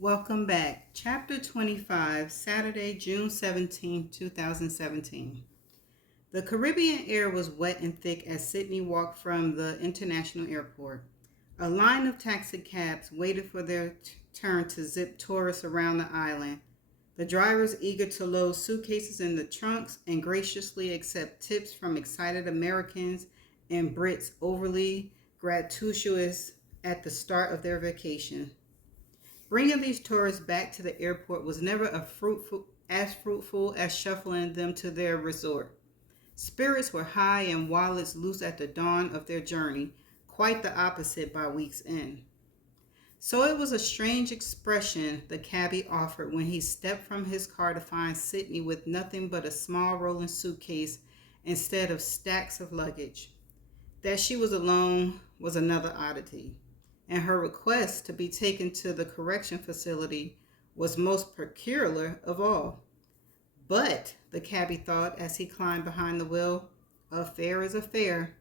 Welcome back. Chapter 25, Saturday, June 17, 2017. The Caribbean air was wet and thick as Sydney walked from the international airport. A line of taxi cabs waited for their turn to zip tourists around the island. The drivers eager to load suitcases in the trunks and graciously accept tips from excited Americans and Brits overly gratuitous at the start of their vacation. Bringing these tourists back to the airport was never fruitful as shuffling them to their resort. Spirits were high and wallets loose at the dawn of their journey, quite the opposite by week's end. So it was a strange expression the cabbie offered when he stepped from his car to find Sydney with nothing but a small rolling suitcase instead of stacks of luggage. That she was alone was another oddity, and her request to be taken to the correction facility was most peculiar of all. But, the cabbie thought as he climbed behind the wheel, a fare is a fare.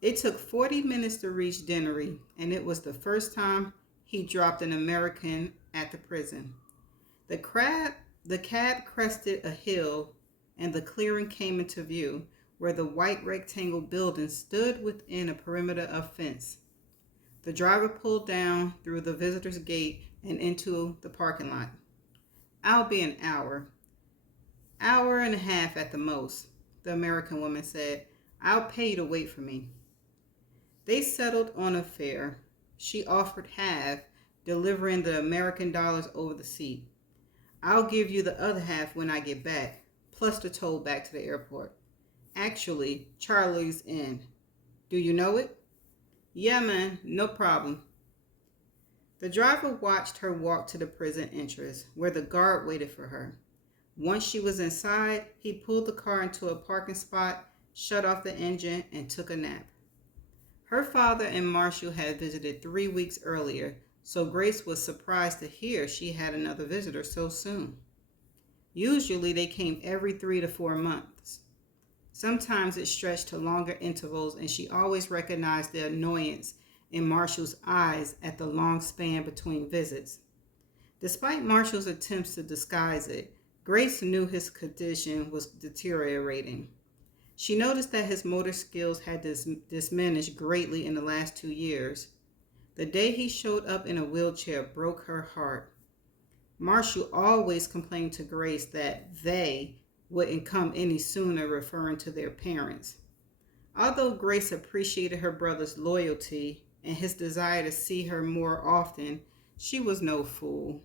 It took 40 minutes to reach Dennery, and it was the first time he dropped an American at the prison. The, the cab crested a hill, and the clearing came into view, where the white rectangle building stood within a perimeter of fence. The driver pulled down through the visitor's gate and into the parking lot. I'll be an hour and a half at the most, the American woman said. I'll pay you to wait for me. They settled on a fare. She offered half, delivering the American dollars over the seat. I'll give you the other half when I get back, plus the toll back to the airport. Actually, Charlie's Inn. Do you know it? Yeah, man, no problem. The driver watched her walk to the prison entrance, where the guard waited for her. Once she was inside, he pulled the car into a parking spot, shut off the engine, and took a nap. Her father and Marshall had visited 3 weeks earlier, so Grace was surprised to hear she had another visitor so soon. Usually they came every 3 to 4 months. Sometimes it stretched to longer intervals, and she always recognized the annoyance in Marshall's eyes at the long span between visits. Despite Marshall's attempts to disguise it, Grace knew his condition was deteriorating. She noticed that his motor skills had diminished greatly in the last 2 years. The day he showed up in a wheelchair broke her heart. Marshall always complained to Grace that they wouldn't come any sooner, referring to their parents. Although Grace appreciated her brother's loyalty and his desire to see her more often, she was no fool.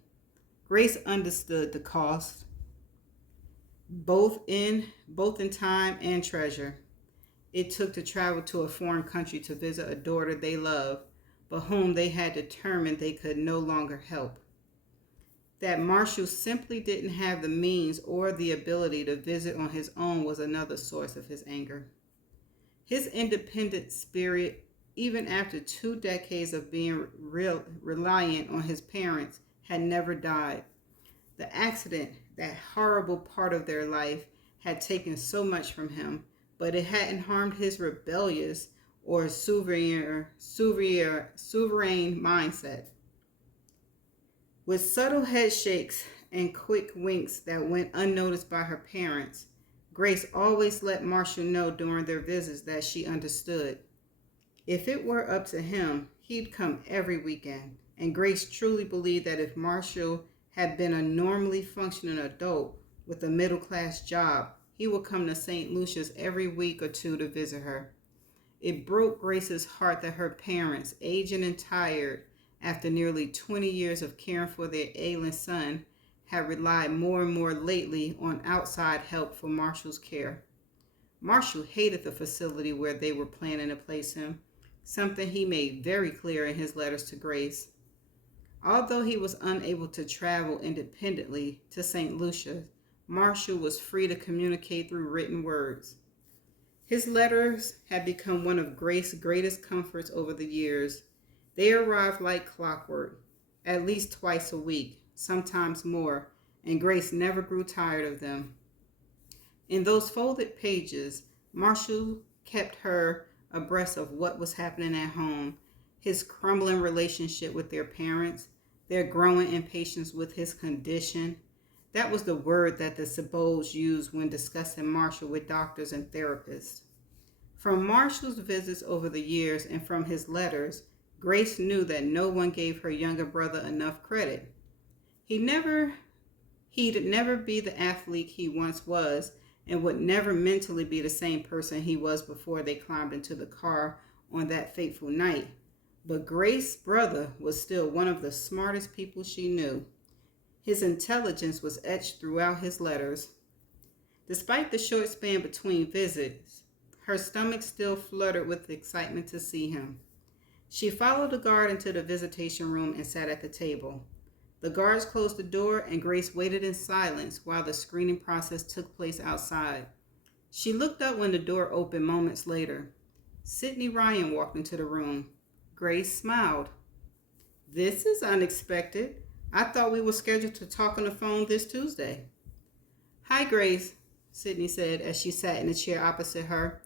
Grace understood the cost, both in time and treasure, it took to travel to a foreign country to visit a daughter they loved, but whom they had determined they could no longer help. That Marshall simply didn't have the means or the ability to visit on his own was another source of his anger. His independent spirit, even after 2 decades of being reliant on his parents, had never died. The accident, that horrible part of their life, had taken so much from him, but it hadn't harmed his rebellious or sovereign mindset. With subtle head shakes and quick winks that went unnoticed by her parents, Grace always let Marshall know during their visits that she understood. If it were up to him, he'd come every weekend, and Grace truly believed that if Marshall had been a normally functioning adult with a middle-class job, he would come to St. Lucia's every week or two to visit her. It broke Grace's heart that her parents, aging and tired after nearly 20 years of caring for their ailing son, had relied more and more lately on outside help for Marshall's care. Marshall hated the facility where they were planning to place him, something he made very clear in his letters to Grace. Although he was unable to travel independently to St. Lucia, Marshall was free to communicate through written words. His letters had become one of Grace's greatest comforts over the years. They arrived like clockwork, at least twice a week, sometimes more, and Grace never grew tired of them. In those folded pages, Marshall kept her abreast of what was happening at home, his crumbling relationship with their parents, their growing impatience with his condition. That was the word that the Sabols used when discussing Marshall with doctors and therapists. From Marshall's visits over the years and from his letters, Grace knew that no one gave her younger brother enough credit. He never He'd never be the athlete he once was and would never mentally be the same person he was before they climbed into the car on that fateful night. But Grace's brother was still one of the smartest people she knew. His intelligence was etched throughout his letters. Despite the short span between visits, her stomach still fluttered with excitement to see him. She followed the guard into the visitation room and sat at the table. The guards closed the door and Grace waited in silence while the screening process took place outside. She looked up when the door opened moments later. Sydney Ryan walked into the room. Grace smiled. "This is unexpected. I thought we were scheduled to talk on the phone this Tuesday." "Hi, Grace," Sydney said as she sat in the chair opposite her.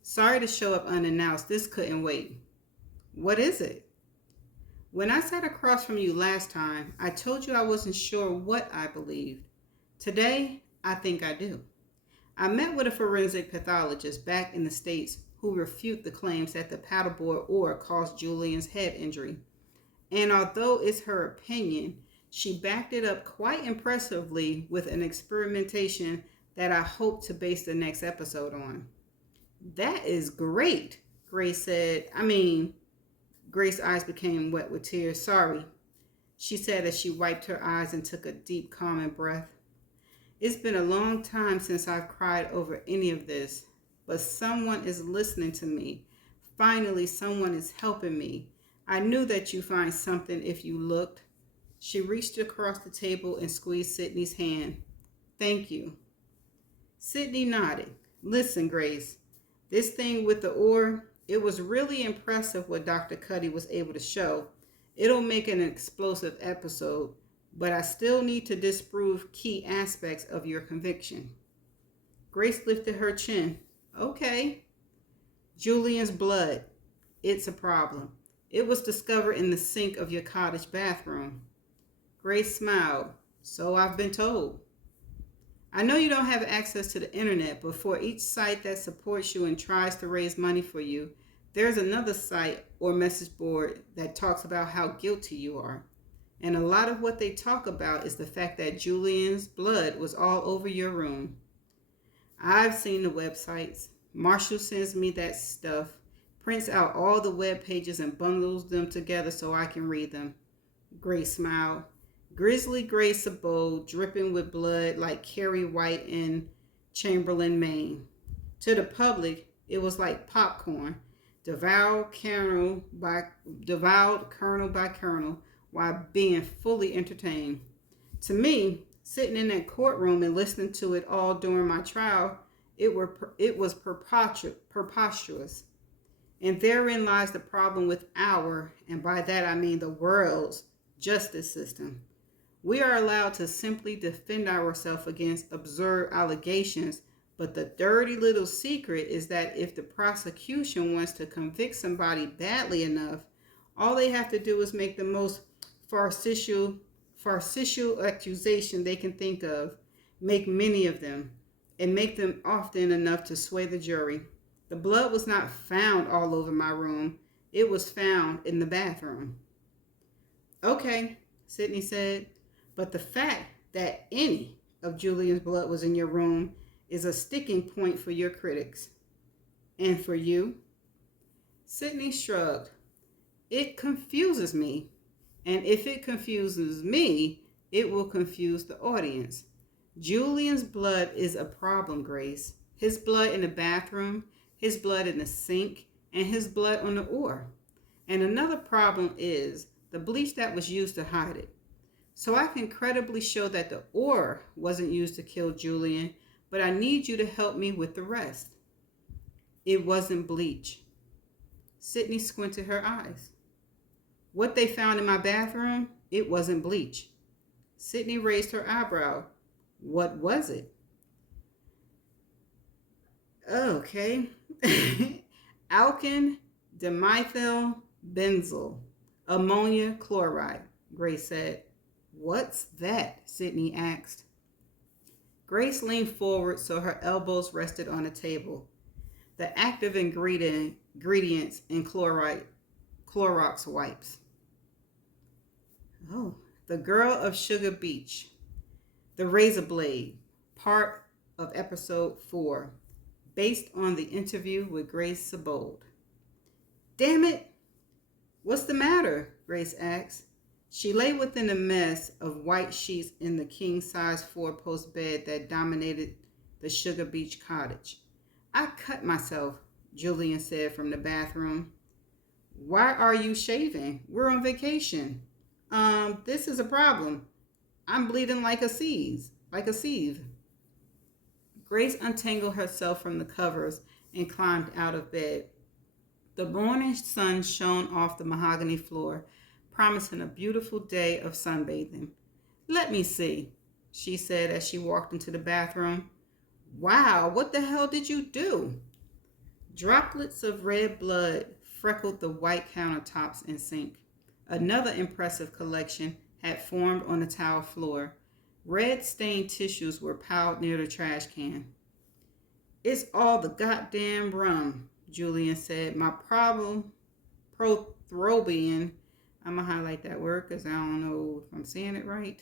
"Sorry to show up unannounced. This couldn't wait." "What is it?" "When I sat across from you last time, I told you I wasn't sure what I believed. Today, I think I do. I met with a forensic pathologist back in the States who refute the claims that the paddleboard oar caused Julian's head injury. And although it's her opinion, she backed it up quite impressively with an experimentation that I hope to base the next episode on." "That is great," Grace said. Grace's eyes became wet with tears. "Sorry," she said as she wiped her eyes and took a deep, calming breath. "It's been a long time since I've cried over any of this, but someone is listening to me. Finally, someone is helping me. I knew that you'd find something if you looked." She reached across the table and squeezed Sydney's hand. "Thank you." Sydney nodded. "Listen, Grace, this thing with the oar, it was really impressive what Dr. Cuddy was able to show. It'll make an explosive episode, but I still need to disprove key aspects of your conviction." Grace lifted her chin. "Okay." "Julian's blood. It's a problem. It was discovered in the sink of your cottage bathroom." Grace smiled. "So I've been told." "I know you don't have access to the internet, but for each site that supports you and tries to raise money for you, there's another site or message board that talks about how guilty you are. And a lot of what they talk about is the fact that Julian's blood was all over your room." "I've seen the websites. Marshall sends me that stuff, prints out all the web pages and bundles them together so I can read them." Grace smiled. Grizzly Grace Sabo, dripping with blood like Carrie White in Chamberlain, Maine. To the public, it was like popcorn, devoured kernel by kernel while being fully entertained. To me, sitting in that courtroom and listening to it all during my trial, it was preposterous. And therein lies the problem with our, and by that I mean the world's, justice system. We are allowed to simply defend ourselves against absurd allegations, but the dirty little secret is that if the prosecution wants to convict somebody badly enough, all they have to do is make the most farcical accusation they can think of, make many of them, and make them often enough to sway the jury. The blood was not found all over my room. It was found in the bathroom. "Okay," Sydney said, "but the fact that any of Julian's blood was in your room is a sticking point for your critics." "And for you?" Sydney shrugged. "It confuses me. And if it confuses me, it will confuse the audience. Julian's blood is a problem, Grace. His blood in the bathroom, his blood in the sink, and his blood on the oar. And another problem is the bleach that was used to hide it. So I can credibly show that the oar wasn't used to kill Julian, but I need you to help me with the rest." "It wasn't bleach." Sydney squinted her eyes. "What they found in my bathroom, it wasn't bleach." Sydney raised her eyebrow. "What was it?" "Okay." "Alkene dimethyl benzyl, ammonia chloride." Grace said. What's that? Sydney asked. Grace leaned forward so her elbows rested on the table. The active ingredients in Clorox wipes. Oh, the Girl of Sugar Beach. The Razor Blade, part of episode 4, based on the interview with Grace Sabold. Damn it! What's the matter? Grace asked. She lay within a mess of white sheets in the king-size 4-post bed that dominated the Sugar Beach cottage. I cut myself, Julian said from the bathroom. Why are you shaving? We're on vacation. This is a problem. I'm bleeding like a sieve. Grace untangled herself from the covers and climbed out of bed. The morning sun shone off the mahogany floor, promising a beautiful day of sunbathing. Let me see, she said as she walked into the bathroom. Wow, what the hell did you do? Droplets of red blood freckled the white countertops and sink. Another impressive collection had formed on the tile floor. Red-stained tissues were piled near the trash can. It's all the goddamn rum, Julian said. My problem, prothrobian, I'm going to highlight that word because I don't know if I'm saying it right.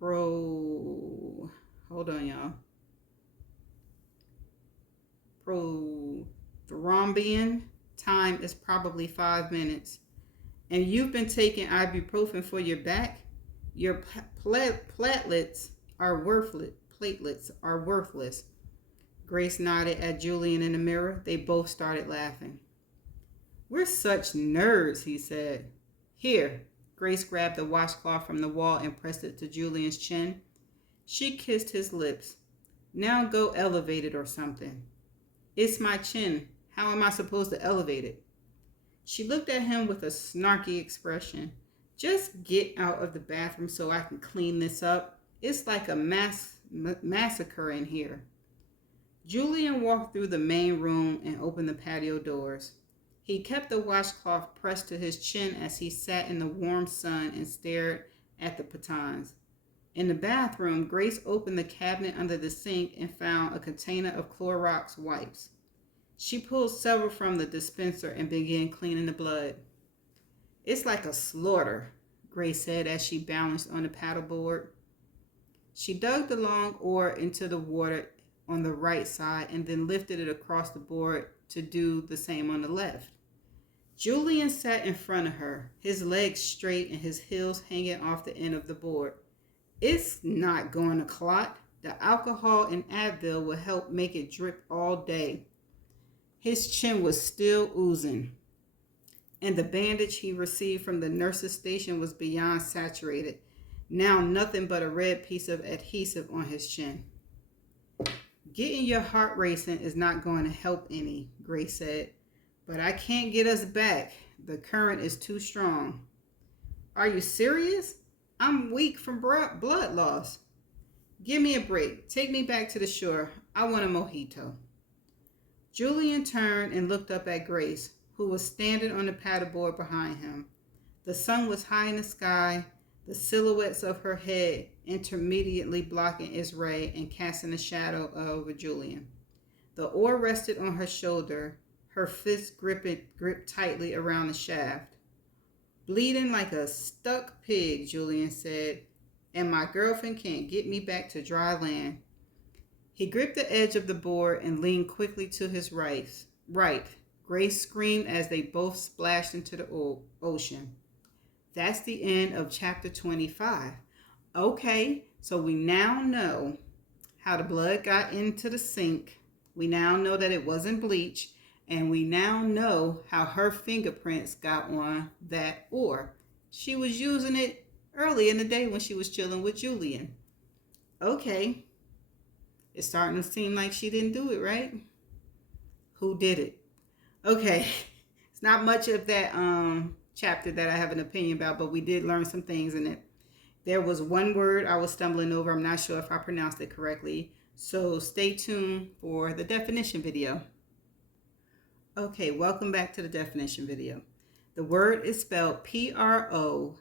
Hold on, y'all. Prothrombian time is probably 5 minutes. And you've been taking ibuprofen for your back? Your platelets are worthless. Grace nodded at Julian in the mirror. They both started laughing. We're such nerds, he said. Here. Grace grabbed the washcloth from the wall and pressed it to Julian's chin. She kissed his lips. Now go elevate it or something. It's my chin. How am I supposed to elevate it? She looked at him with a snarky expression. Just get out of the bathroom so I can clean this up. It's like a massacre in here. Julian walked through the main room and opened the patio doors. He kept the washcloth pressed to his chin as he sat in the warm sun and stared at the pitons. In the bathroom, Grace opened the cabinet under the sink and found a container of Clorox wipes. She pulled several from the dispenser and began cleaning the blood. It's like a slaughter, Grace said as she balanced on the paddleboard. She dug the long oar into the water on the right side and then lifted it across the board to do the same on the left. Julian sat in front of her, his legs straight and his heels hanging off the end of the board. It's not going to clot. The alcohol and Advil will help make it drip all day. His chin was still oozing, and the bandage he received from the nurse's station was beyond saturated. Now nothing but a red piece of adhesive on his chin. Getting your heart racing is not going to help any, Grace said. But I can't get us back. The current is too strong. Are you serious? I'm weak from blood loss. Give me a break. Take me back to the shore. I want a mojito. Julian turned and looked up at Grace, who was standing on the paddleboard behind him. The sun was high in the sky, the silhouettes of her head intermediately blocking its ray and casting a shadow over Julian. The oar rested on her shoulder, her fist gripped tightly around the shaft. Bleeding like a stuck pig, Julian said, and my girlfriend can't get me back to dry land. He gripped the edge of the board and leaned quickly to his right. Grace screamed as they both splashed into the ocean. That's the end of chapter 25. Okay, so we now know how the blood got into the sink. We now know that it wasn't bleach. And we now know how her fingerprints got on that oar. She was using it early in the day when she was chilling with Julian. Okay. It's starting to seem like she didn't do it, right? Who did it? Okay. It's not much of that chapter that I have an opinion about, but we did learn some things in it. There was one word I was stumbling over. I'm not sure if I pronounced it correctly. So stay tuned for the definition video. Okay, welcome back to the definition video. The word is spelled Prothrombian.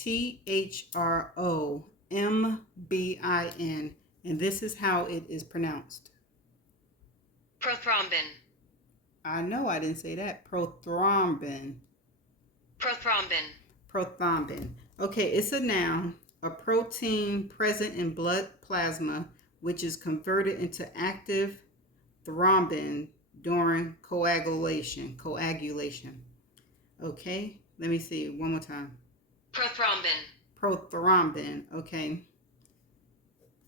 Thrombin. And this is how it is pronounced. Prothrombin. I know I didn't say that. Prothrombin. Prothrombin. Prothrombin. Okay, it's a noun, a protein present in blood plasma, which is converted into active thrombin during coagulation. Okay, let me see one more time. Prothrombin. Prothrombin. Okay,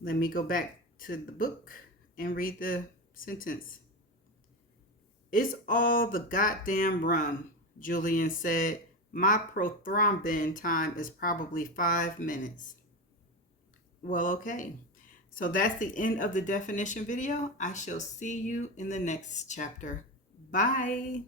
let me go back to the book and read the sentence. It's all the goddamn rum, Julian said. My prothrombin time is probably 5 minutes. Well, okay. So that's the end of the definition video. I shall see you in the next chapter. Bye.